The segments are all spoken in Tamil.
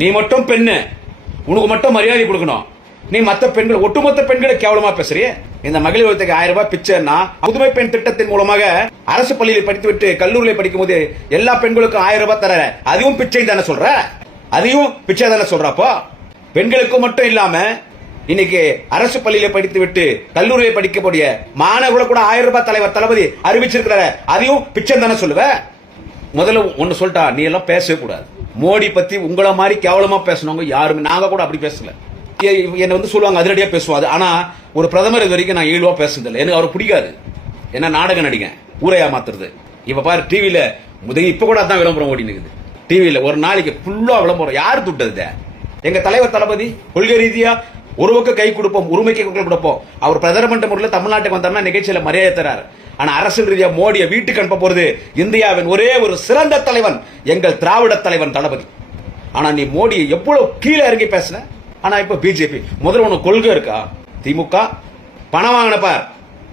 நீ மட்டும் பெண்ணு. உனக்கு மட்டும் மரியாதை கொடுக்கணும். நீ மற்ற பெண்கள் ஒட்டுமொத்த பெண்களை கேவலமா பேசுறிய? இந்த மகளிர் உரிமைக்கு ஆயிரம் ரூபாய் பிச்சைன்னா புதுமை பெண் திட்டத்தின் மூலமாக அரசு பள்ளியில் படித்துவிட்டு கல்லூரியில் படிக்கும் போது எல்லா பெண்களுக்கும் ஆயிரம் ரூபாய் தர அதுவும் பிச்சை தானே சொல்ற? அதையும் பிச்சை தானே சொல்றப்போ? பெண்களுக்கு மட்டும் இல்லாம இன்னைக்கு அரசு பள்ளியில படித்து விட்டு கல்லூரியை படிக்கக்கூடிய மாணவர்கள கூட ஆயிரம் ரூபாய் தலைவர் தளபதி அறிவிச்சிருக்கிறார. அதையும் பிச்சை தானே சொல்லுவ? முதல்ல ஒன்னு சொல்லிட்டா நீ எல்லாம் பேசவே கூடாது. மோடி பத்தி உங்கள மாதிரி கேவலமா பேசினவங்க யாருமே நாங்க கூட அப்படி பேசல. எ- என்னை வந்து சொல்லுவாங்க அதிரடியா பேசுவாது. ஆனா ஒரு பிரதமர் இது வரைக்கும் நான் இயல்பா பேசுனதில்லை எனக்கு அவரை பிடிக்காது. என்ன நாடக நடிகன். ஊரை ஏமாத்துறது இப்ப பாரு டிவியில முதல் இப்ப கூட அதான் விளம்பரம் ஓடி நிற்குது டிவியில ஒரு நாளைக்கு ஃபுல்லா விளம்பரம். யார் துட்டது எங்க தலைவர் தளபதி கொள்கை ரீதியா உறவுக்கு கை கொடுப்போம் உரிமைக்கு கொடுப்போம். அவர் பிரதமர் முறையில் தமிழ்நாட்டுக்கு வந்தார்னா நிகழ்ச்சியில மரியாதை தராரு. ஆனா அரசியல் ரீதியா மோடியை வீட்டுக்கு அனுப்ப போறது இந்தியாவின் ஒரே ஒரு சிறந்த தலைவன் எங்கள் திராவிட தலைவன் தளபதி. ஆனா நீ மோடியை எவ்வளவு கீழே இறங்கி பேசுன? ஆனா இப்ப பிஜேபி முதல்ல உனக்கு கொள்கை இருக்கா? திமுக? பணம் வாங்கின பார்.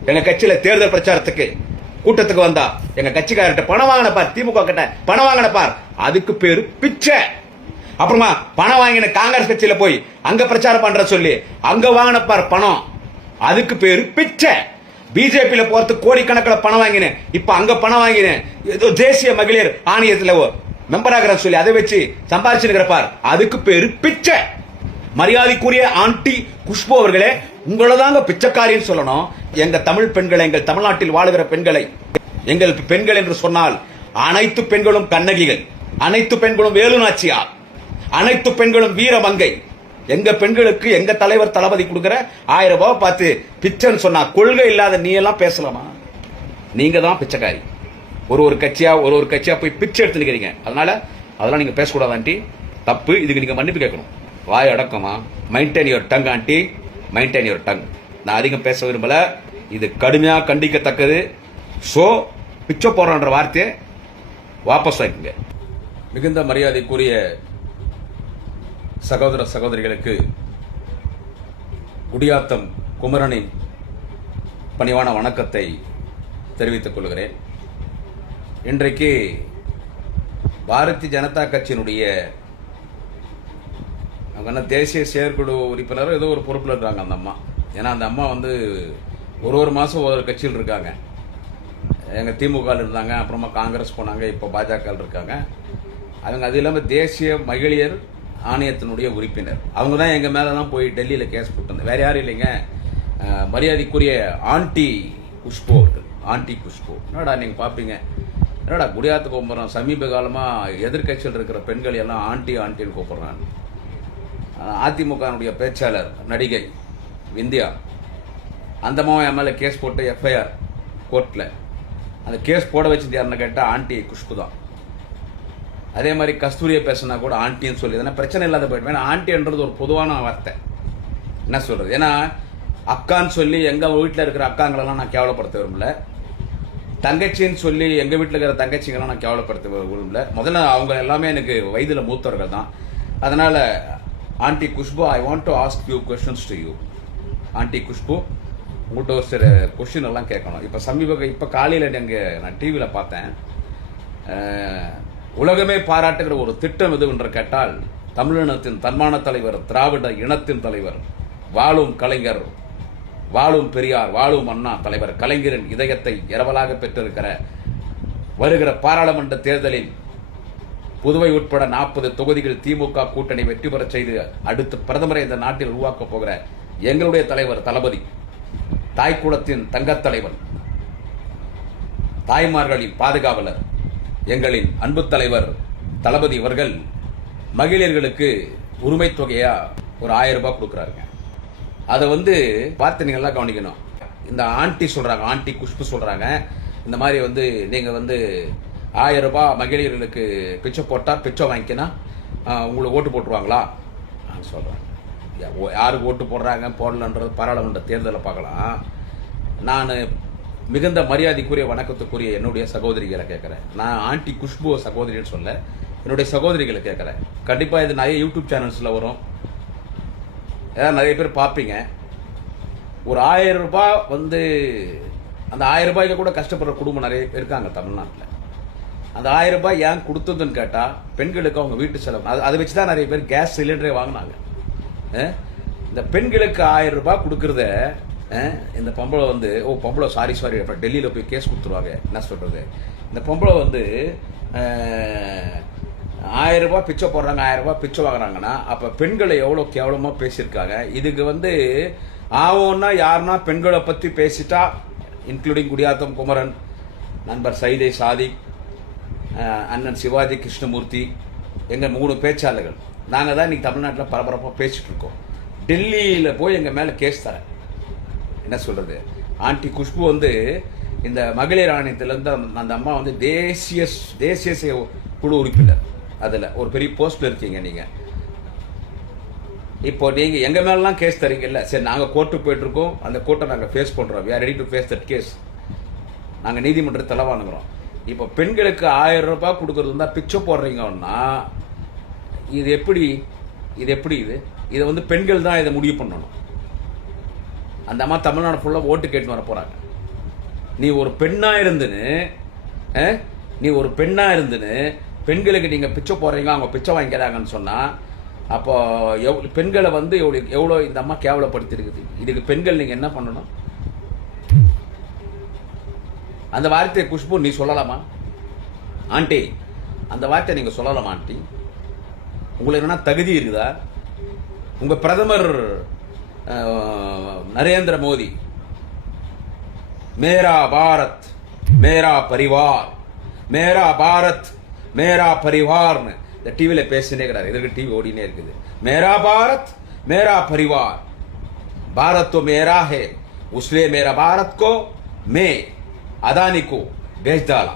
எங்க கட்சியில தேர்தல் பிரச்சாரத்துக்கு கூட்டத்துக்கு வந்தா எங்க கட்சிக்காரர்கிட்ட பணம் வாங்கின பார் திமுக கிட்ட பணம் வாங்கின பார். அதுக்கு பேரு பிச்சை. அப்புறமா பணம் வாங்கின காங்கிரஸ் கட்சியில போய் அங்க பிரச்சாரம் பண்ற சொல்லி அங்க வாங்கின பார் பணம். அதுக்கு பேரு பிச்சை. பிஜேபியில் போகிறதுக்கு கோடிக்கணக்கில் பணம் வாங்கினேன். இப்போ அங்கே பணம் வாங்கினேன். ஏதோ தேசிய மகளிர் ஆணையத்தில் மெம்பராகிற சொல்லி அதை வச்சு சம்பாதிச்சுருக்கிறப்பார் அதுக்கு பேர் பிச்சை. மரியாதைக்குரிய ஆண்டி குஷ்பு அவர்களே உங்களை தாங்க பிச்சைக்காரின்னு சொல்லணும். எங்கள் தமிழ் பெண்களை எங்கள் தமிழ்நாட்டில் வாழுகிற பெண்களை எங்கள் பெண்கள் என்று சொன்னால் அனைத்து பெண்களும் கண்ணகிகள் அனைத்து பெண்களும் வேலுநாச்சியார் அனைத்து பெண்களும் வீரமங்கை எங்க பெண்களுக்கு எங்க தலைவர் தளபதி கொடுக்குற ஆயிரம் ரூபாய் பார்த்து பிச்சைன்னு சொன்னா கொள்கை இல்லாத நீ எல்லாம் பேசலாமா? நீங்க தான் பிச்சைக்காரி. ஒரு ஒரு கட்சியா ஒரு ஒரு கட்சியா போய் பிச்சை எடுத்து நிக்கிறீங்க. அதனால அதெல்லாம் நீங்க பேசக்கூடாது ஆண்டி. தப்பு. இதுக்கு நீங்க மன்னிப்பு கேட்கணும். வாய் அடக்கமா. Maintain your tongue aunty. Maintain your tongue நான் அதிகம் பேச விரும்பல. இது கடுமையா கண்டிக்கத்தக்கது. ஸோ பிச்சை போறன்ற வார்த்தையை வாபஸ் வாங்கிக்கங்க. மிகுந்த மரியாதைக்குரிய சகோதர சகோதரிகளுக்கு குடியாத்தம் குமரனின் பணிவான வணக்கத்தை தெரிவித்துக் கொள்கிறேன். இன்றைக்கு பாரதிய ஜனதா கட்சியினுடைய அவங்க என்ன தேசிய செயற்குழு உறுப்பினரும் ஏதோ ஒரு பொறுப்பில் இருக்காங்க அந்த அம்மா. ஏன்னா அந்த அம்மா வந்து ஒரு ஒரு மாதம் ஒரு கட்சியில் இருக்காங்க. எங்கள் திமுக இருந்தாங்க அப்புறமா காங்கிரஸ் போனாங்க இப்போ பாஜக இருக்காங்க. அவங்க அது இல்லாமல் தேசிய மகளிர் ஆணையத்தினுடைய உறுப்பினர். அவங்க தான் எங்கள் மேலே தான் போய் டெல்லியில் கேஸ் போட்டு வேற யாரும் இல்லைங்க. மரியாதைக்குரிய ஆண்டி குஷ்போ அவர்கள். ஆண்டி குஷ்போ. என்னடா நீங்கள் பார்ப்பீங்க என்னடா குடியாத்து போகிறோம் சமீப காலமாக எதிர்க்கட்சியில் இருக்கிற பெண்கள் எல்லாம் ஆண்டி ஆண்டின்னு கூப்பிட்றான் அதிமுகனுடைய பேச்சாளர் நடிகை விந்தியா. அந்த மாவன் என் மேலே கேஸ் போட்டு எஃப்ஐஆர் கோர்ட்டில் அந்த கேஸ் போட வச்சது யாருன்னு கேட்டால் ஆண்டி குஷ்பு தான். அதே மாதிரி கஸ்தூரியை பேசினா கூட ஆண்டின்னு சொல்லி. ஏன்னா பிரச்சனை இல்லாத போயிட்டு ஏன்னா ஆண்டின்றது ஒரு பொதுவான வார்த்தை. என்ன சொல்றது? ஏன்னா அக்கான்னு சொல்லி எங்க வீட்டில் இருக்கிற அக்காங்களெல்லாம் நான் கேவலப்படுத்த விரும்பல. தங்கச்சின்னு சொல்லி எங்கள் வீட்டில் இருக்கிற தங்கச்சிங்கெல்லாம் நான் கேவலப்படுத்த விரும்பல. முதல்ல அவங்க எல்லாமே எனக்கு வயதில் மூத்தவர்கள் தான். அதனால aunty Khushbu I want to ask you questions to you aunty Khushbu உங்கள்கிட்ட ஒரு சில கொஷின் எல்லாம் கேட்கணும். இப்போ சமீப இப்போ காலையில் எங்கள் நான் டிவியில் பார்த்தேன். உலகமே பாராட்டுகிற ஒரு திட்டம் எது என்று கேட்டால் தமிழினத்தின் தன்மான தலைவர் திராவிட இனத்தின் தலைவர் வாழும் கலைஞர் வாழும் பெரியார் வாழும் அண்ணா தலைவர் கலைஞரின் இதயத்தை இரவலாக பெற்றிருக்கிற வருகிற பாராளுமன்ற தேர்தலில் புதுவை உட்பட நாற்பது தொகுதிகள் திமுக கூட்டணி வெற்றி பெறச் செய்து அடுத்து பிரதமரை இந்த நாட்டில் உருவாக்கப் போகிற எங்களுடைய தலைவர் தளபதி தாய்க்குளத்தின் தங்கத் தலைவன் தாய்மார்களின் பாதுகாவலர் எங்களின் அன்பு தலைவர் தளபதி அவர்கள் மகளிர்களுக்கு உரிமை தொகையா ஒரு ஆயிரம் ரூபாய் கொடுக்குறாருங்க. அதை வந்து பார்த்து நீங்கள் கவனிக்கணும். இந்த ஆண்டி சொல்றாங்க ஆண்டி குஷ்பு சொல்றாங்க. இந்த மாதிரி வந்து நீங்க வந்து ஆயிரம் ரூபாய் மகளிர்களுக்கு பிச்சை போட்டா பிச்சை வாங்கிக்கினா உங்களுக்கு ஓட்டு போட்டுருவாங்களா? நான் சொல்கிறேன் ஓ- யாருக்கு ஓட்டு போடுறாங்க போடலன்றது பாராளுமன்ற தேர்தலை பார்க்கலாம். நான் மிகுந்த மரியாதைக்குரிய வணக்கத்துக்குரிய என்னுடைய சகோதரிகளை கேட்குறேன். நான் ஆண்டி குஷ்புவ சகோதரின்னு சொல்ல என்னுடைய சகோதரிகளை கேட்குறேன். கண்டிப்பாக இது நிறைய யூடியூப் சேனல்ஸில் வரும். ஏதாவது நிறைய பேர் பார்ப்பீங்க. ஒரு ஆயிரம் ரூபாய் வந்து அந்த ஆயிரம் ரூபாய்க்கு கூட கஷ்டப்படுற குடும்பம் நிறைய பேர் இருக்காங்க தமிழ்நாட்டில். அந்த ஆயிரம் ரூபாய் ஏன் கொடுத்ததுன்னு கேட்டால் பெண்களுக்கு அவங்க வீட்டு செலவு அது அதை வச்சு தான் நிறைய பேர் கேஸ் சிலிண்டரே வாங்கினாங்க. இந்த பெண்களுக்கு ஆயிரம் ரூபாய் கொடுக்குறத இந்த பொம்பளை வந்து ஓ பொம்பளை சாரி சாரி அப்புறம் டெல்லியில் போய் கேஸ் கொடுத்துருவாங்க. என்ன சொல்கிறது இந்த பொம்பளை வந்து ஆயிரம் ரூபாய் பிச்சை போடுறாங்க ஆயிரம் ரூபாய் பிச்சை வாங்குறாங்கன்னா அப்போ பெண்களை எவ்வளோ கேவலமாக பேசியிருக்காங்க? இதுக்கு வந்து ஆவோன்னா யாருன்னா பெண்களை பற்றி பேசிட்டா இன்க்ளூடிங் குடியாத்தம் குமரன் நண்பர் சைதை சாதிக் அண்ணன் சிவாஜி கிருஷ்ணமூர்த்தி எங்கள் மூணு பேச்சாளர்கள். நாங்கள் தான் இன்னைக்கு தமிழ்நாட்டில் பரபரப்பாக பேசிகிட்டு இருக்கோம். டெல்லியில் போய் எங்கள் மேலே கேஸ் தரேன். என்ன சொல்றது? ஆண்டி குஷ்பு வந்து இந்த மகளிர் ஆணையத்திலேருந்து அந்த- அந்த அம்மா வந்து தேசிய தேசிய குழு உறுப்பினர். அதில் ஒரு பெரிய போஸ்ட்ல இருக்கீங்க நீங்கள் இப்போ நீங்கள் எங்கள் மேலாம் கேஸ் தரீங்கல்ல? சரி நாங்கள் கோர்ட்டுக்கு போயிட்டுருக்கோம் அந்த கோர்ட்டை நாங்கள் ஃபேஸ் பண்ணுறோம் we're ready to face that that case நாங்கள் நீதிமன்ற வாங்குறோம் இப்போ பெண்களுக்கு ஆயிரம் ரூபாய் கொடுக்கறது தான் பிச்சை போடுறீங்கன்னா இது எப்படி இது எப்படி இது? இதை வந்து பெண்கள் தான் இதை முடிவு பண்ணணும். அந்த அம்மா தமிழ்நாடு ஃபுல்லாக ஓட்டு கேட்டு வர போகிறாங்க நீ ஒரு பெண்ணாக இருந்துன்னு நீ ஒரு பெண்ணாக இருந்துன்னு பெண்களுக்கு நீங்கள் பிச்சை போடுறீங்க அவங்க பிச்சை வாங்கிக்கிறாங்கன்னு சொன்னால் அப்போ எவ் பெண்களை வந்து எவ்வளோ எவ்வளோ இந்த அம்மா கேவலப்படுத்திருக்குது? இதுக்கு பெண்கள் நீங்கள் என்ன பண்ணணும்? அந்த வார்த்தையை குஷ்பு நீ சொல்லலாமா? ஆண்டி அந்த வார்த்தையை நீங்கள் சொல்லலாமா ஆண்டி? உங்களுக்கு என்ன தகுதி இருக்குதா? உங்கள் பிரதமர் நரேந்திர மோடி மேரா பாரத் மேரா பரிவார் மேரா பாரத் மேரா பரிவார்னு இந்த டிவியில் பேசினே இருக்கிறார் இதற்கு டிவி ஓடினே இருக்குது மேரா பாரத் மேரா பரிவார் भारत तो मेरा है उसलिए मेरा भारत को मैं अदानी को बेच डाला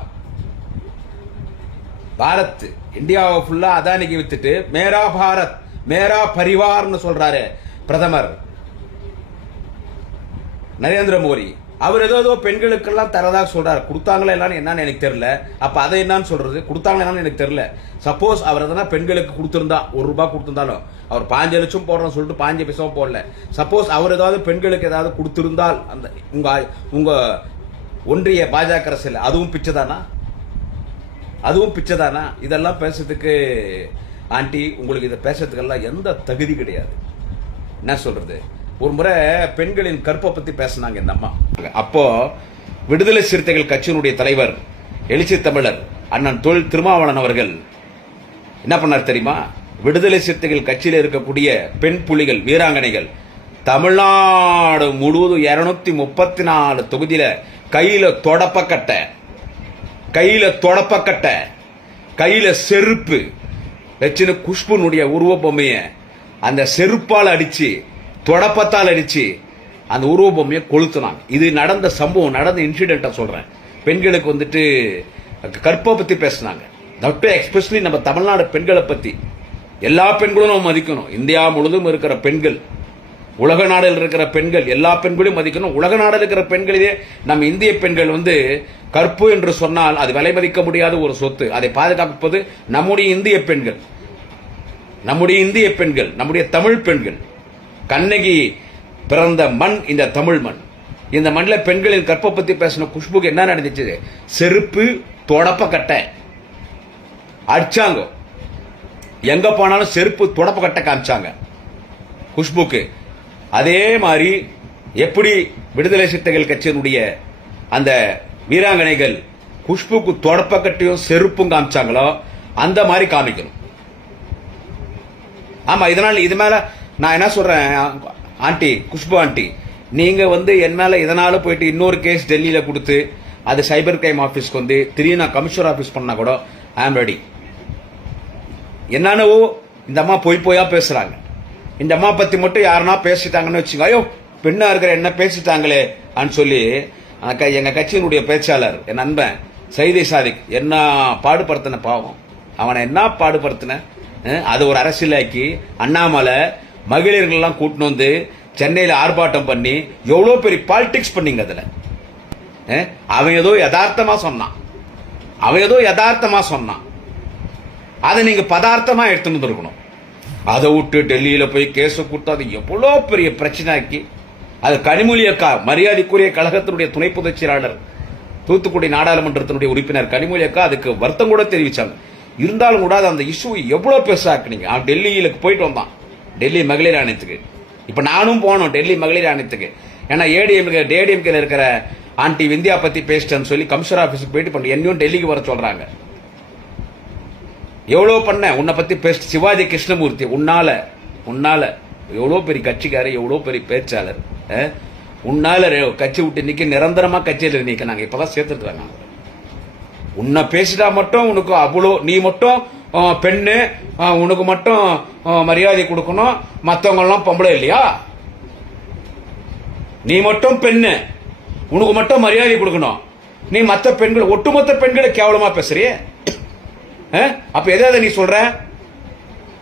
பாரத் இந்தியாவை ஃபுல்லா அதானிக்கு வித்துட்டு மேரா பாரத் மேரா பரிவார்னு சொல்றாரு பிரதமர் நரேந்திர மோடி அவர் ஏதோ ஏதோ பெண்களுக்கெல்லாம் தரதா சொல்றாரு. கொடுத்தாங்களா என்னன்னு என்னன்னு எனக்கு தெரியல. அப்ப அதை என்னன்னு சொல்றது? கொடுத்தாங்களா என்னன்னு எனக்கு தெரியல. சப்போஸ் அவர் எதனா பெண்களுக்கு கொடுத்திருந்தா ஒரு ரூபாய் கொடுத்திருந்தாலும் அவர் பாஞ்சு லட்சம் போடுறோம் சொல்லிட்டு பாஞ்சு பைசாவும் போடல. சப்போஸ் அவர் ஏதாவது பெண்களுக்கு ஏதாவது கொடுத்திருந்தால் அந்த உங்க உங்க ஒன்றிய பாஜக அரசியல் அதுவும் பிச்சைதானா? அதுவும் பிச்சைதானா? இதெல்லாம் பேசுறதுக்கு ஆண்டி உங்களுக்கு இதை பேசுறதுக்கெல்லாம் எந்த தகுதி கிடையாது. என்ன சொல்றது? ஒரு முறை பெண்களின் கற்பை பத்தி பேசினாங்க இந்த அம்மா. அப்போ விடுதலை சிறுத்தைகள் கட்சியினுடைய தலைவர் எழுச்சி தமிழர் அண்ணன் தொழில் திருமாவளன் அவர்கள் என்ன பண்ணார் தெரியுமா? விடுதலை சிறுத்தைகள் கட்சியில் இருக்கக்கூடிய பெண் புலிகள் வீராங்கனைகள் தமிழ்நாடு முழுவதும் இருநூத்தி முப்பத்தி நாலு தொகுதியில கையில தொடப்பக்கட்டை கையில தொடப்பக்கட்டை கையில செருப்பு வச்சுன்னு குஷ்புனுடைய உருவ பொம்மைய அந்த செருப்பால் அடிச்சு தொடப்பத்தால் அடித்து அந்த உருவபொம்மையை கொளுத்துனாங்க. இது நடந்த சம்பவம் நடந்த இன்சிடெண்ட்டை சொல்கிறேன் பெண்களுக்கு வந்துட்டு கற்பை பற்றி பேசினாங்க. தட்டு எக்ஸ்பெஷலி நம்ம தமிழ்நாடு பெண்களை பற்றி எல்லா பெண்களும் நம்ம மதிக்கணும். இந்தியா முழுதும் இருக்கிற பெண்கள் உலக நாடில் இருக்கிற பெண்கள் எல்லா பெண்களையும் மதிக்கணும். உலக நாடில் இருக்கிற பெண்களிலே நம்ம இந்திய பெண்கள் வந்து கற்பு என்று சொன்னால் அது விலை மதிக்க முடியாத ஒரு சொத்து. அதை பாதுகாப்பது நம்முடைய இந்திய பெண்கள். நம்முடைய இந்திய பெண்கள் நம்முடைய தமிழ் பெண்கள். கண்ணகி பிறந்த மண் இந்த தமிழ் மண். இந்த மண்ணில் பெண்களின் கற்பை பத்தி பேசின குஷ்புக்கு என்ன நடந்துச்சு? செருப்பு தொடப்ப கட்டை. அடிச்சாங்க. எங்க போனாலும் செருப்பு தொடப்ப கட்டை காமிச்சாங்க குஷ்புக்கு. அதே மாதிரி எப்படி விடுதலை சிறுத்தைகள் கட்சியினுடைய அந்த வீராங்கனைகள் குஷ்புக்கு தொடப்பக்கட்டையும் செருப்பும் காமிச்சாங்களோ அந்த மாதிரி காமிக்கணும். ஆமா இதனால இது மேல நான் என்ன சொல்கிறேன் ஆண்டி குஷ்பு ஆண்டி நீங்கள் வந்து என் மேலே இதனால் போயிட்டு இன்னொரு கேஸ் டெல்லியில் கொடுத்து அது சைபர் கிரைம் ஆஃபீஸ்க்கு வந்து திடீர்னு நான் கமிஷனர் ஆஃபீஸ் பண்ணால் கூட ஐ ஆம் ரெடி என்னென்னவோ இந்த அம்மா பொய் பொய்யா பேசுகிறாங்க இந்த அம்மா பற்றி மட்டும் யாருன்னா பேசிட்டாங்கன்னு வச்சுங்க ஐயோ பெண்ணாக இருக்கிற என்ன பேசிட்டாங்களே அப்படின்னு சொல்லி க- எங்கள் கட்சியினுடைய பேச்சாளர் என் நண்பன் சைதை சாதிக் என்ன பாடுபடுத்தின பாவம். அவனை என்ன பாடுபடுத்தின? அது ஒரு அரசியலாக்கி அண்ணாமலை மகளிர்கள்லாம் கூட்டின்னு வந்து சென்னையில் ஆர்ப்பாட்டம் பண்ணி எவ்வளோ பெரிய பாலிடிக்ஸ் பண்ணீங்க அதுல? அவன் ஏதோ யதார்த்தமா சொன்னான். அவன் ஏதோ யதார்த்தமா சொன்னான். அதை நீங்க பதார்த்தமா எடுத்துட்டு வந்துருக்கணும். அதை விட்டு டெல்லியில போய் கேஸை கொடுத்து அது எவ்வளோ பெரிய பிரச்சனையாக்கி அது கனிமொழி அக்கா மரியாதைக்குரிய கழகத்தினுடைய துணை பொதுச் செயலாளர் தூத்துக்குடி நாடாளுமன்றத்தினுடைய உறுப்பினர் கனிமொழி அக்கா அதுக்கு வருத்தம் கூட தெரிவிச்சாங்க. இருந்தாலும் கூட அது அந்த இஷ்யூ எவ்வளவு பெருசாக்குனீங்க அவன் டெல்லியிலுக்கு போயிட்டு வந்தான். டெல்லி மகளிர் ஆணையத்துக்கு இப்போ நானும் போனோம் டெல்லி மகளிர் ஆணையத்துக்கு ஏன்னா ஏடிஎம்கே டேடிஎம்கேல இருக்கிற ஆண்டி விந்தியா பத்தி பேசிட்டேன்னு சொல்லி கமிஷனர் ஆஃபீஸுக்கு போயிட்டு பண்ண என்னையும் டெல்லிக்கு வர சொல்றாங்க. எவ்வளோ பண்ண? உன்னை பத்தி பேச சிவாஜி கிருஷ்ணமூர்த்தி உன்னால உன்னால. எவ்வளோ பெரிய கட்சிக்காரர் எவ்வளோ பெரிய பேச்சாளர் உன்னால கட்சி விட்டு இன்னைக்கு நிரந்தரமா கட்சியில நாங்கள் நாங்க இப்பதான் சேர்த்துருக்காங்க உன்னை பேசிட்டா மட்டும் உனக்கு அவ்வளோ நீ மட்டும் பெண்ணு உனக்கு மட்டும் மரியாதை கொடுக்கணும். மற்றவங்கெல்லாம் பொம்பளை இல்லையா? நீ மட்டும் பெண்ணு உனக்கு மட்டும் மரியாதை கொடுக்கணும். நீ மற்ற பெண்கள் ஒட்டுமொத்த பெண்களை கேவலமா பேசுறிய? ஆ? அப்ப எதை நீ சொல்ற?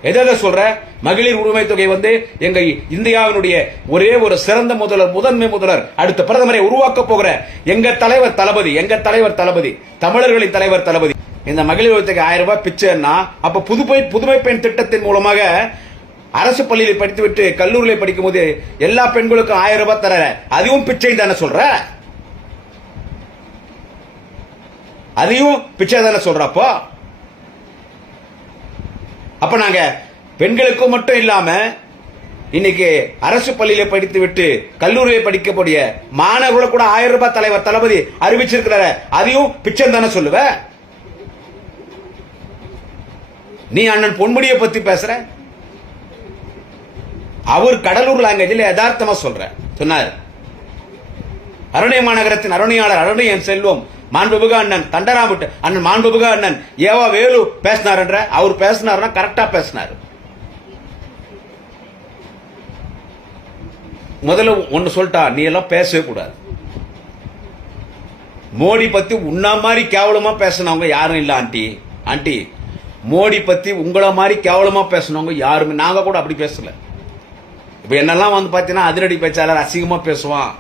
எதை சொல்ற? மகளிர் உரிமை தொகை வந்து எங்க இந்தியாவினுடைய ஒரே ஒரு சிறந்த முதல்வர் முதன்மை முதல்வர் அடுத்த பிரதமரை உருவாக்க போகிற எங்க தலைவர் தளபதி எங்க தலைவர் தளபதி தமிழர்களின் தலைவர் தளபதி. இந்த மகளிர் உரிமை ஆயிரம் ரூபாய் பிச்சைன்னா அப்ப புதுமை புதுமை பெண் திட்டத்தின் மூலமாக அரசு பள்ளியில் படித்துவிட்டு கல்லூரியில் படிக்கும் போது எல்லா பெண்களுக்கும் ஆயிரம் ரூபாய் தர அதுவும் பிச்சை தானே சொல்ற? அதையும் பிச்சை தானே சொல்றப்போ அப்ப நாங்க பெண்களுக்கும் மட்டும் இல்லாம இன்னைக்கு அரசு பள்ளியில படித்து விட்டு கல்லூரியில படிக்கக்கூடிய மாணவர்களை கூட ஆயிரம் ரூபாய் தலைவர் தளபதி அறிவிச்சிருக்கிறார அதையும் பிச்சை தானே சொல்லுவ? நீ அண்ணன் பொன்முடியை பத்தி பேசுற? அவர் கடலூர் லாங்குவேஜில் யதார்த்தமா சொல்ற. சொன்னார். அருணை மாநகரத்தின் அருணையாளர் அருணையன் செல்வம் மாண்புமிகு அண்ணன் தண்டராமுட்டு அண்ணன் மாண்புமிகு அண்ணன் ஏவா வேலு பேசினார் என்ற அவர் பேசினார்னா கரெக்டா பேசினார். முதல்ல ஒன்னு சொல்லிட்டா நீ எல்லாம் பேசவே கூடாது. மோடி பத்தி உன்ன மாதிரி கேவலமா பேசினவங்க யாரும் இல்ல ஆண்டி. ஆண்டி மோடி பத்தி உங்கள மாதிரி கேவலமா பேசினவங்க யாருமே நாங்க கூட அப்படி பேசல. இப்ப என்னெல்லாம் வந்து பாத்தீங்கன்னா அதிரடி பேச்சாளர் அசிங்கமா பேசுவான்.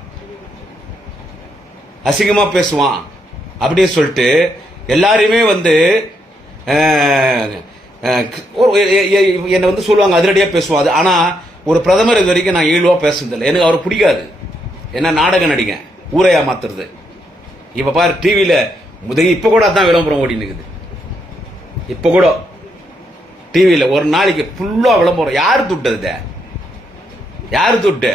அசிங்கமா பேசுவான். அப்படின்னு சொல்லிட்டு எல்லாரையுமே வந்து என்னை வந்து சொல்லுவாங்க அதிரடியாக பேசுவான் அது. ஒரு பிரதமர் இது வரைக்கும் நான் இழிவா பேசுனதில்லை. எனக்கு அவர் பிடிக்காது. என்ன நாடக நடிகன். ஊரையா மாத்துறது. இப்போ பாரு டிவியில் முதல் இப்போ கூட அதான் விளம்பரம் ஓடி நிற்குது இப்போ கூட டிவியில் ஒரு நாளைக்கு ஃபுல்லாக விளம்பரம். யார் துட்டது யார் துட்டு?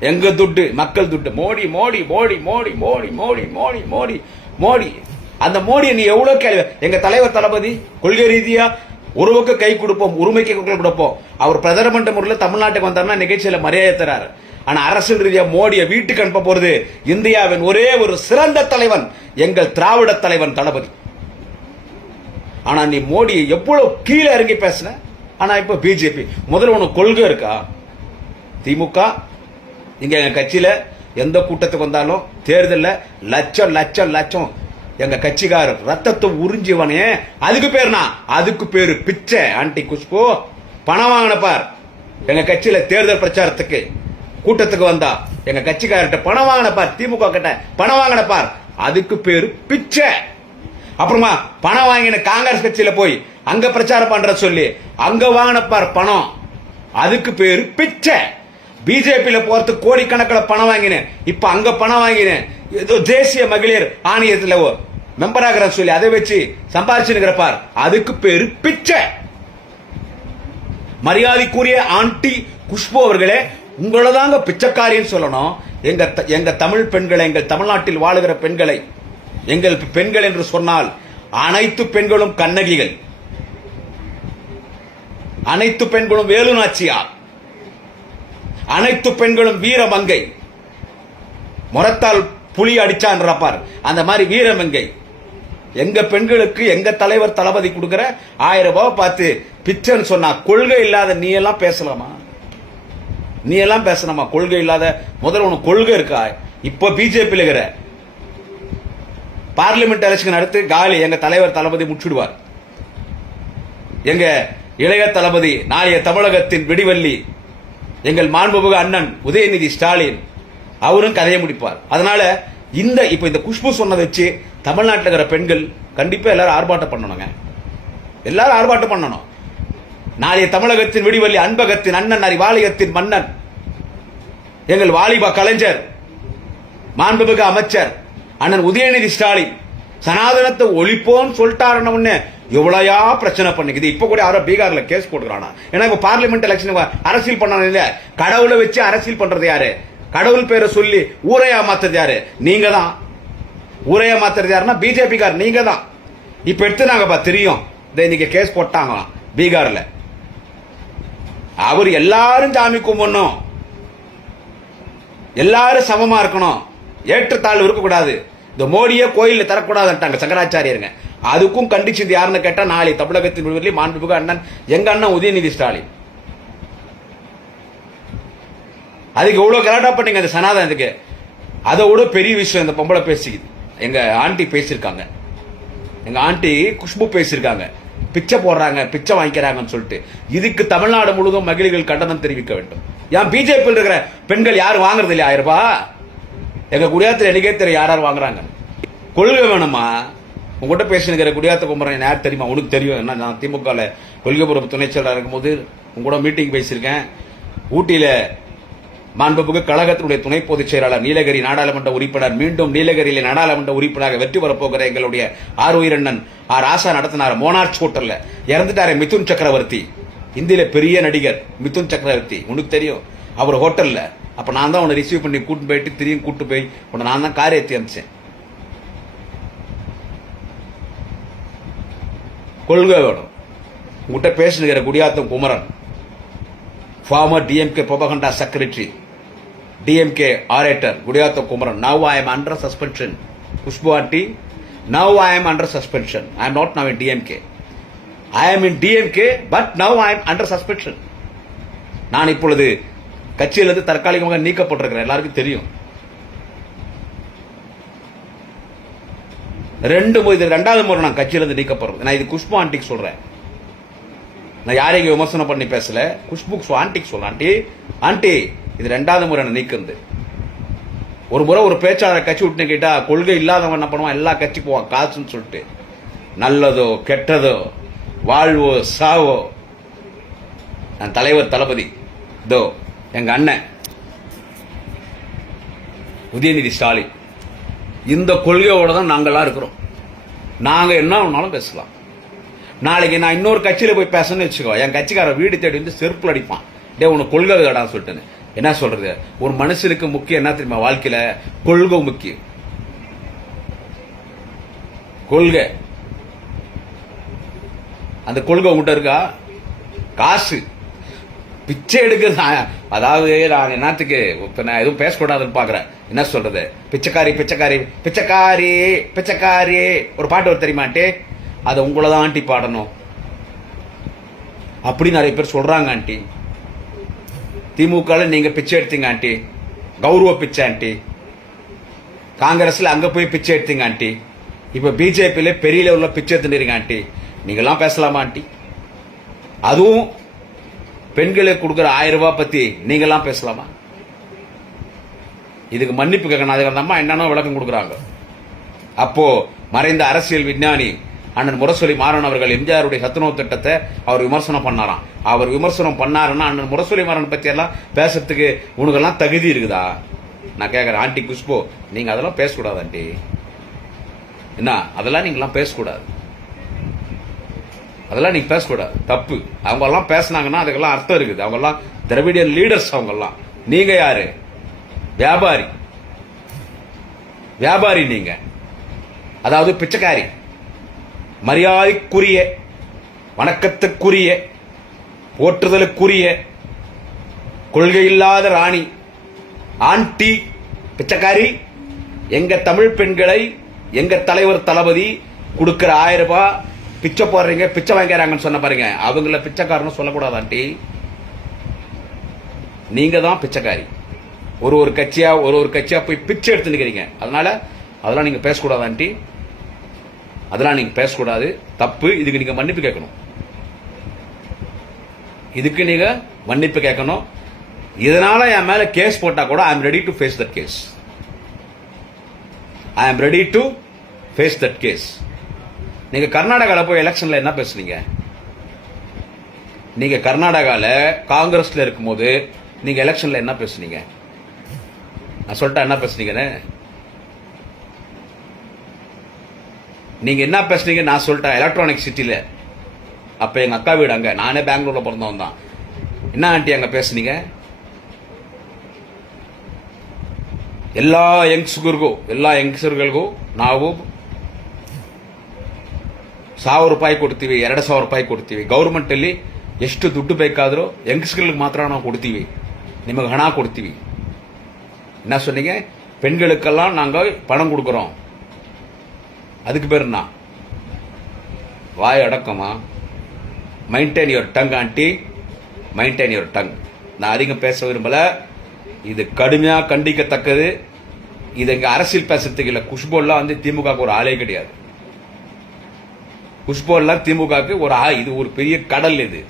எங்க துட்டு? மக்கள் துட்டு. மோடி மோடி மோடி மோடி மோடி மோடி மோடி மோடி மோடி. அந்த மோடியை நீ எவ்வளவு கேள்வி? எங்க தலைவர் தளபதி கொள்கை ரீதியா உறவுக்கு கை கொடுப்போம் உரிமைக்கு கொடுப்போம். அவர் பிரதமர் முறையில் தமிழ்நாட்டுக்கு வந்தார்னா நிகழ்ச்சியில மரியாதை தராரு. ஆனா அரசியல் ரீதியா மோடியை வீட்டுக்கு அனுப்ப போறது இந்தியாவின் ஒரே ஒரு சிறந்த தலைவன் எங்கள் திராவிட தலைவன் தளபதி. ஆனா நீ மோடியை எவ்வளவு கீழே இறங்கி பேசின? ஆனா இப்ப பிஜேபி. முதல்ல உனக்கு கொள்கை இருக்கா? திமுக இங்கே எங்கள் கட்சியில் எந்த கூட்டத்துக்கு வந்தாலும் தேர்தலில் லட்சம் லட்சம் லட்சம். எங்க கட்சிக்காரர் ரத்தத்தை உறிஞ்சிவனே அதுக்கு பேருனா அதுக்கு பேரு பிச்சை. ஆண்டி குஷ்பு பணம் வாங்கின பார். எங்க கட்சியில தேர்தல் பிரச்சாரத்துக்கு கூட்டத்துக்கு வந்தா எங்க கட்சிக்காரர்கிட்ட பணம் வாங்கின பார் திமுக கிட்ட பணம் வாங்கின பார். அதுக்கு பேரு பிச்சை. அப்புறமா பணம் வாங்கின காங்கிரஸ் கட்சியில போய் அங்க பிரச்சாரம் பண்ற சொல்லி அங்க வாங்கின பார் பணம். அதுக்கு பேரு பிச்சை. பிஜேபியில் போகிறது கோடிக்கணக்கில் பணம் வாங்கினேன். இப்போ அங்கே பணம் வாங்கினேன். ஏதோ தேசிய மகளிர் ஆணையத்தில் மெம்பராகிற சொல்லி அதை வச்சு சம்பாரிச்சுங்கிற பார். அதுக்கு பேரு பிச்சை. மரியாதைக்குரிய ஆண்டி குஷ்பு அவர்களே உங்களை தாங்க பிச்சைக்காரின்னு சொல்லணும். எங்க த- எங்க தமிழ் பெண்களை எங்கள் தமிழ்நாட்டில் வாழுகிற பெண்களை எங்கள் பெண்கள் என்று சொன்னால் அனைத்து பெண்களும் கண்ணகிகள். அனைத்து பெண்களும் வேலுநாச்சியார். அனைத்து பெண்களும் வீரமங்கை முரத்தால் புலி அடிச்சான்றப்பார் அந்த மாதிரி வீரமங்கை எங்க பெண்களுக்கு எங்க தலைவர் தளபதி கொடுக்கிற ஆயிரம் ரூபாய் பார்த்து பிச்சைன்னு சொன்னா கொள்கை இல்லாத நீ எல்லாம் பேசலாமா? நீ எல்லாம் பேசணுமா? கொள்கை இல்லாத முதல்ல உனக்கு கொள்கை இருக்கா? இப்ப பிஜேபி இருக்கிற பார்லிமெண்ட் எலெக்ஷன் அடுத்து காலி எங்க தலைவர் தளபதி முடிச்சுடுவார் எங்க இளைய தளபதி நாளைய தமிழகத்தின் வெடிவள்ளி எங்கள் மாண்புமிகு அண்ணன் உதயநிதி ஸ்டாலின் அவரும் கதையை முடிப்பார். அதனால இந்த இப்ப இந்த குஷ்பு சொன்னதை வச்சு தமிழ்நாட்டில் இருக்கிற பெண்கள் கண்டிப்பா எல்லாரும் ஆர்ப்பாட்டம் பண்ணணுங்க. எல்லாரும் ஆர்ப்பாட்டம் பண்ணணும். நாளைய தமிழகத்தின் விடிவள்ளி அன்பகத்தின் அண்ணன் அறிவாலயத்தின் மன்னன் எங்கள் வாலிப கலைஞர் மாண்புமிகு அமைச்சர் அண்ணன் உதயநிதி ஸ்டாலின் சனாதனத்தை ஒழிப்போன்னு சொல்லிட்டாருன்னு உடனே எவ்வளோயா பிரச்சனை பண்ணிக்குது. இப்ப கூட யாரோ பீகார்ல கேஸ் போட்டுக்கிறானா? ஏன்னா இப்ப பார்லிமெண்ட் எலெக்ஷன் அரசியல் பண்ணணும் கடவுளை வச்சு அரசியல் பண்றது யாரு? கடவுள் பேரை சொல்லி ஊரையா மாத்துறது யாரு? நீங்க தான். ஊரையா மாத்துறது யாருன்னா பிஜேபி கார் நீங்க தான். இப்ப எடுத்துனாங்கப்பா தெரியும். இதை இன்னைக்கு கேஸ் போட்டாங்களாம் பீகார்ல. அவர் எல்லாரும் சாமி கும்பிடணும். எல்லாரும் சமமா இருக்கணும். ஏற்றத்தாழ்வு இருக்கக்கூடாது. இந்த மோடியே கோயிலில் தரக்கூடாதுட்டாங்க சங்கராச்சாரியருங்க. அதுக்கும் கண்டிச்சது யாருன்னு கேட்டால் நாளை தமிழகத்தின் விடுதலை மாண்புமிகு அண்ணன் எங்க அண்ணன் உதயநிதி ஸ்டாலின். அதுக்கு இவ்வளோ கலாட்டா பண்ணீங்க அந்த சனாதனத்துக்கு அதை விட பெரிய விஷயம் இந்த பொம்பளை பேசிக்குது. எங்க ஆண்டி பேசியிருக்காங்க. எங்க ஆண்டி குஷ்பு பேசியிருக்காங்க. பிச்சை போடுறாங்க பிச்சை வாங்கிக்கிறாங்கன்னு சொல்லிட்டு. இதுக்கு தமிழ்நாடு முழுவதும் மகிழ்கள் கண்டனம் தெரிவிக்க வேண்டும். ஏன் பிஜேபியில் இருக்கிற பெண்கள் யாரும் வாங்குறது இல்லையா ஆயிரம் ரூபாய்? எங்கள் குடியாத்தில் எனக்கே தெரியும் யார் யார் வாங்குறாங்க? கொள்கை வேணுமா? உங்ககிட்ட பேசினுக்கிற குடியாத்த குமரன் யார் தெரியுமா? உனக்கு தெரியும். என்ன நான் திமுகவில் கொள்கைபுரம் துணை செயலராக இருக்கும்போது உங்க கூட மீட்டிங் பேசியிருக்கேன். ஊட்டியில் மாண்புமிகு கழகத்தினுடைய துணை பொதுச் செயலாளர் நீலகிரி நாடாளுமன்ற உறுப்பினர் மீண்டும் நீலகிரியில் நாடாளுமன்ற உறுப்பினராக வெற்றி பெறப்போகிற எங்களுடைய ஆர் உயிரண்ணன் ஆர் ஆசா நடத்தினார் மோனார்ச் ஹோட்டலில் இறந்துட்டாரே மிதுன் சக்கரவர்த்தி. இந்தியில பெரிய நடிகர் மிதுன் சக்கரவர்த்தி. உனக்கு தெரியும். அவர் ஹோட்டலில். அப்போ நான் தான் உன்னை ரிசீவ் பண்ணி கூட்டு போயிட்டு திரும்பி கூட்டு போய் உன்னை நான் தான் கார் ஏற்றி அனுப்பிச்சேன். கொள்கை வேணும் உங்ககிட்ட பேசினுக்கிற Gudiyattam Kumaran former DMK propaganda secretary DMK orator Gudiyattam Kumaran now I am under suspension Khushbu aunty now I am under suspension I am not now in DMK I am in DMK but now I am under suspension நான் இப்பொழுது கட்சியிலிருந்து தற்காலிகமாக நீக்கப்பட்டிருக்கிறேன் எல்லாருக்கும் தெரியும். ரெண்டு முறை இது ரெண்டாவது முறை நான் கட்சியிலிருந்து நீக்கப்படுறது நான் இது குஷ்பு ஆண்டிக்கு சொல்றேன். நான் யாரையும் விமர்சனம் பண்ணி பேசல. குஷ்பு ஆண்டிக்கு சொல்ல ஆண்டி ஆண்டி இது ரெண்டாவது முறை நான் நீக்குது ஒரு முறை ஒரு பேச்சாளர் கட்சி விட்டு கேட்டா கொள்கை இல்லாதவன் என்ன பண்ணுவான்? எல்லா கட்சி போவான் காசுன்னு சொல்லிட்டு. நல்லதோ கெட்டதோ வாழ்வோ சாவோ. நான் தலைவர் தளபதி. இதோ எங்கள் அண்ணன். உதயநிதி ஸ்டாலின். இந்த கொள்கையோட தான் நாங்கள்லாம் இருக்கிறோம். நாங்கள் என்ன வேணாலும் பேசலாம். நாளைக்கு நான் இன்னொரு கட்சியில் போய் பேசணும்னு வச்சுக்கோ என் கட்சிக்கார வீடு தேடி வந்து செருப்புல அடிப்பான். டே உனக்கு கொள்கை கடான்னு சொல்லிட்டேன்னு என்ன சொல்றது? ஒரு மனுஷனுக்கு முக்கியம் என்ன தெரியுமா வாழ்க்கையில? கொள்கை முக்கியம். கொள்கை. அந்த கொள்கை உங்கள்கிட்ட இருக்கா? காசு. பிச்சை எடுக்கிறது அதாவது நான் என்னத்துக்கு இப்ப நான் எதுவும் பேசக்கூடாதுன்னு பாக்குறேன். என்ன சொல்றது? பிச்சைக்காரி பிச்சைக்காரி பிச்சைக்காரி பிச்சைக்காரி. ஒரு பாட்டு ஒரு தெரியுமாட்டே அதை உங்களை தான் ஆண்டி பாடணும். அப்படி நிறைய பேர் சொல்றாங்க ஆண்டி. திமுகவில் நீங்க பிச்சை எடுத்தீங்க ஆண்டி. கௌரவ பிச்சை ஆண்டி. காங்கிரஸ்ல அங்க போய் பிச்சை எடுத்தீங்க ஆண்டி. இப்ப பிஜேபியில பெரிய லெவல்ல பிச்சை எடுத்துருங்க ஆண்டி. நீங்களாம் பேசலாமா ஆண்டி? அதுவும் பெண்களுக்கு கொடுக்குற ஆயிரம் ரூபாய் பத்தி நீங்கெல்லாம் பேசலாமா? இதுக்கு மன்னிப்பு கேட்கணும். அதுக்கு அந்த அம்மா என்னென்ன விளக்கம் கொடுக்குறாங்க. அப்போ மறைந்த அரசியல் விஞ்ஞானி அண்ணன் முரசொலி மாறன் அவர்கள் எம்ஜிஆருடைய சத்துணவு திட்டத்தை அவர் விமர்சனம் பண்ணாராம். அவர் விமர்சனம் பண்ணாருன்னா அண்ணன் முரசொலி மாறன் பத்தி எல்லாம் பேசுறதுக்கு உனக்கெல்லாம் தகுதி இருக்குதா? நான் கேட்கறேன் ஆண்டி குஷ்போ நீங்க அதெல்லாம் பேசக்கூடாது ஆண்டி. என்ன அதெல்லாம் நீங்களாம் பேசக்கூடாது. அதெல்லாம் நீங்க பேசக்கூடாது. தப்பு. அவங்க எல்லாம் பேசுனாங்கன்னா அதுக்கெல்லாம் அர்த்தம் இருக்குது. அவங்க எல்லாம் திராவிடியன் லீடர்ஸ் அவங்க எல்லாம் நீங்க யாரு? வியாபாரி. வியாபாரி நீங்க. அதாவது பிச்சைக்காரி. மரியாதைக்குரிய வணக்கத்துக்குரிய போற்றுதலுக்குரிய கொள்கை இல்லாத ராணி. ஆண்டி பிச்சைக்காரி எங்க தமிழ் பெண்களை எங்க தலைவர் தளபதி கொடுக்கிற ஆயிரம் ரூபாய் பிச்சை போடுறீங்க பிச்சை வாங்கிறாங்கன்னு சொன்ன பாருங்க. அவங்கள பிச்சைக்காரன்னு சொல்லக்கூடாதாண்டி நீங்க தான் பிச்சைக்காரி. ஒரு ஒரு கட்சியா ஒரு ஒரு கட்சியா போய் பிச்சை எடுத்து நிக்கிறீங்க. அதனால அதெல்லாம் நீங்க பேசக்கூடாதாண்டி அதெல்லாம் நீங்க பேசக்கூடாது. தப்பு. இதுக்கு நீங்க மன்னிப்பு கேட்கணும். இதுக்கு நீங்க மன்னிப்பு கேட்கணும். இதனால என் மேல கேஸ் போட்டா கூட I am ready to face that case I am ready to face that case நீங்க கர்நாடகாவில் போய் எலெக்ஷன்ல என்ன பேசுறீங்க நீங்க கர்நாடகாவில் காங்கிரஸ்ல இருக்கும்போது நீங்க எலெக்ஷன்ல என்ன பேசுனீங்க? நான் சொல்லிட்டா என்ன பேசுனீங்கன்னு? நீங்க என்ன பேசுனீங்க நான் சொல்லிட்டேன் எலக்ட்ரானிக் சிட்டியில அப்ப எங்க அக்கா வீடு அங்க. நானே பெங்களூர்ல பிறந்தவன் தான். என்ன ஆண்டி அங்க பேசுனீங்க? எல்லா யங்ஸ்கருக்கும் எல்லா யங்ஸ்டர்களுக்கும் ನಾವು ಸಾವಿರ ರೂಪಾಯಿ ಕೊಡ್ತೀವಿ ಎರಡು ಸಾವಿರ ರೂಪಾಯಿ ಕೊಡ್ತೀವಿ ಗೌರ್ಮೆಂಟಲ್ಲಿ ಎಷ್ಟು ದುಡ್ಡು ಬೇಕಾದರೂ ಯಂಗ್ಸ್ಗಳಿಗೆ ಮಾತ್ರ ನಾವು ಕೊಡ್ತೀವಿ ನಿಮಗೆ ಹಣ ಕೊಡ್ತೀವಿ என்ன சொன்னீங்க பெண்களுக்கெல்லாம் நாங்கள் பணம் கொடுக்குறோம் அதுக்கு பேர் என்ன வாய் அடக்கமா maintain your tongue aunty maintain your tongue நான் அதிகம் பேச விரும்பல இது கடுமையா கண்டிக்கத்தக்கது இது இங்க அரசியல் பேசுறதுக்கு இல்ல குஷ்போல்லாம் வந்து திமுக ஒரு ஆளே கிடையாது குஷ்போல்லாம் திமுகவுக்கு ஒரு இது ஒரு பெரிய கடல் இது.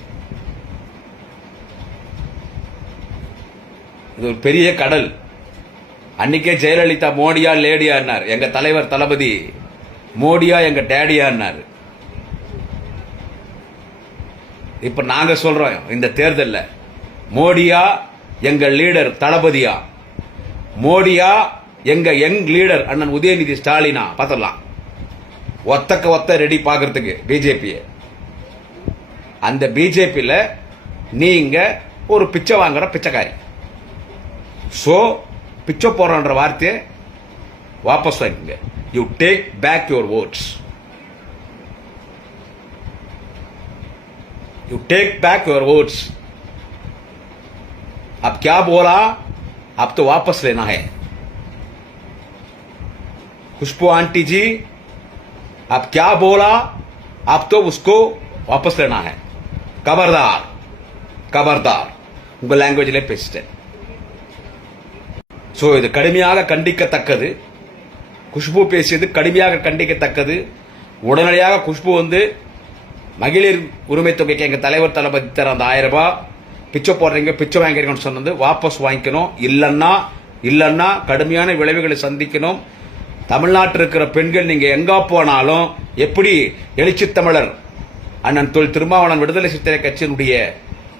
இது ஒரு பெரிய கடல். அன்னைக்கே ஜெயலலிதா மோடியா லேடியான்னார் எங்க தலைவர் தளபதி மோடியா எங்க டேடியான்னாரு இப்ப நாங்க சொல்றோம் இந்த தேர்தல்ல. மோடியா எங்க லீடர் தளபதியா? மோடியா எங்க யங் லீடர் அண்ணன் உதயநிதி ஸ்டாலினா? பார்த்தலாம் ஒத்தக்க ஒத்த ரெடி பார்க்கறதுக்கு பிஜேபி அந்த பிஜேபியில நீங்க ஒரு பிச்சை வாங்குற பிச்சைக்காரி சோ பிச்சை போறன்ற வார்த்தையை வாபஸ் வாங்கிங்க you take back your words you take back your votes अब क्या बोला अब तो वापस लेना है खुशबू आंटी जी अब क्या बोला? अब तो उसको வாபஸ் लेना है। கபர்தார் கபர்தார் உங்க லாங்குவேஜ்ல பேசிட்டேன் ஸோ இது கடுமையாக கண்டிக்கத்தக்கது. குஷ்பு பேசியது கடுமையாக கண்டிக்கத்தக்கது. உடனடியாக குஷ்பு வந்து மகளிர் உரிமை தொகைக்கு எங்கள் தலைவர் தளபதி தர அந்த ஆயிரம் ரூபாய் பிச்சை போடுறீங்க பிச்சை வாங்கிறீங்கன்னு சொன்னது வாபஸ் வாங்கிக்கணும். இல்லைன்னா இல்லைன்னா கடுமையான விளைவுகளை சந்திக்கணும். தமிழ்நாட்டில் இருக்கிற பெண்கள் நீங்கள் எங்கே போனாலும் எப்படி எழுச்சி தமிழர் அண்ணன் தொல் திருமாவளவன் விடுதலை சித்திரை கட்சியினுடைய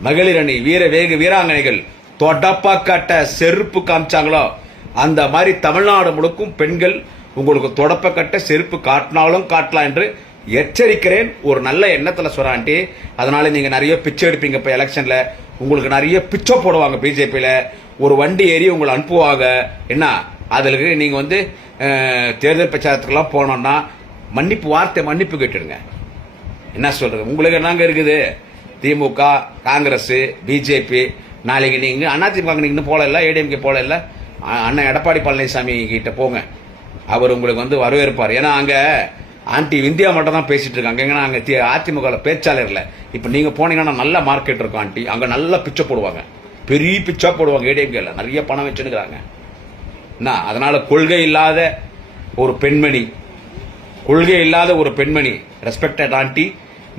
மகளிர் அணி வீர வேக வீராங்கனைகள் தொடப்பா காட்ட செருப்பு காமிச்சாங்களோ? அந்த மாதிரி தமிழ்நாடு முழுக்கும் பெண்கள் உங்களுக்கு தொடப்ப கட்ட செருப்பு காட்டினாலும் காட்டலாம் என்று எச்சரிக்கிறேன். ஒரு நல்ல எண்ணத்தில் சொராண்டி அதனால நீங்கள் நிறைய பிச்சை எடுப்பீங்க இப்போ எலெக்ஷனில். உங்களுக்கு நிறைய பிச்சை போடுவாங்க பிஜேபியில். ஒரு வண்டி ஏறி உங்களை அனுப்புவாங்க. என்ன? அதுக்கு நீங்கள் வந்து தேர்தல் பிரச்சாரத்துக்கெல்லாம் போனோம்னா மன்னிப்பு வார்த்தை மன்னிப்பு கேட்டுடுங்க. என்ன சொல்கிறது உங்களுக்கு என்னங்க இருக்குது? திமுக காங்கிரஸ் பிஜேபி நாளைக்கு நீங்கள் அதிமுக நீங்கள் இன்னும் போல இல்லை? ஏடிஎம்கே போல இல்லை? அண்ணன் எடப்பாடி பழனிசாமி கிட்ட போங்க. அவர் உங்களுக்கு வந்து வரவேற்பார். ஏன்னா அங்கே ஆண்டி இந்தியா மட்டும் தான் பேசிட்டு இருக்காங்க. ஏன்னா அங்கே அதிமுகவில் அதிமுக பேச்சாளர் இல்ல. இப்ப போனீங்கன்னா நல்ல மார்க்கெட் இருக்கும் ஆண்டி அங்கே நல்ல பிச்சை போடுவாங்க. பெரிய பிச்சா போடுவாங்க ஏடிஎம்கேல. நிறைய பணம் வச்சுருக்காங்க என்ன அதனால கொள்கை இல்லாத ஒரு பெண்மணி கொள்கை இல்லாத ஒரு பெண்மணி ரெஸ்பெக்டட் ஆண்டி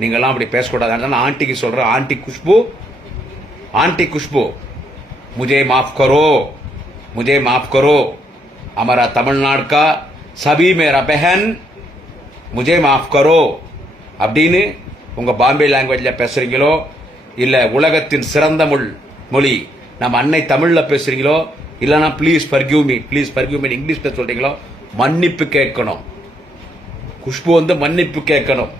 நீங்கெல்லாம் அப்படி பேசக்கூடாது அதனால நான் ஆண்டிக்கு சொல்றேன் ஆண்டி குஷ்பு आंटी खुशबू मुझे माफ करो मुझे माफ करो हमारा तमिलनाडु का सभी मेरा बहन मुझे माफ करो அப்படின்னு உங்க பாம்பே லாங்குவேஜ்ல பேசுறீங்களோ இல்ல உலகத்தின் சிறந்த மொழ் மொழி நம்ம அன்னை தமிழ்ல பேசுறீங்களோ இல்லைனா please forgive me please forgive me இங்கிலீஷ்ல சொல்றீங்களோ? மன்னிப்பு கேட்கணும். குஷ்பு வந்து மன்னிப்பு கேட்கணும்.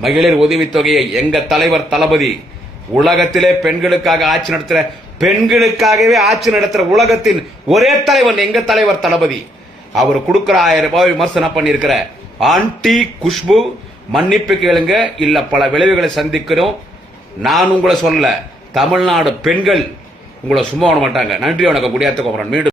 மகளிர் உதவித்தொகையை எங்க தலைவர் தளபதி உலகத்திலே பெண்களுக்காக ஆட்சி நடத்துற பெண்களுக்காகவே ஆட்சி நடத்துற உலகத்தின் ஒரே தலைவன் எங்க தலைவர் தளபதி? அவர் கொடுக்கிற ஆயிரம் ரூபாய் விமர்சனம் பண்ணியிருக்கிற ஆண்டி குஷ்பு மன்னிப்பு கேளுங்க இல்ல பல விளைவுகளை சந்திக்கிறோம் நான் உங்களை சொல்லல தமிழ்நாடு பெண்கள் உங்களை சும்மா விட மாட்டாங்க. நன்றி வணக்கம். குடியாத்த கோபுரம். மீண்டும்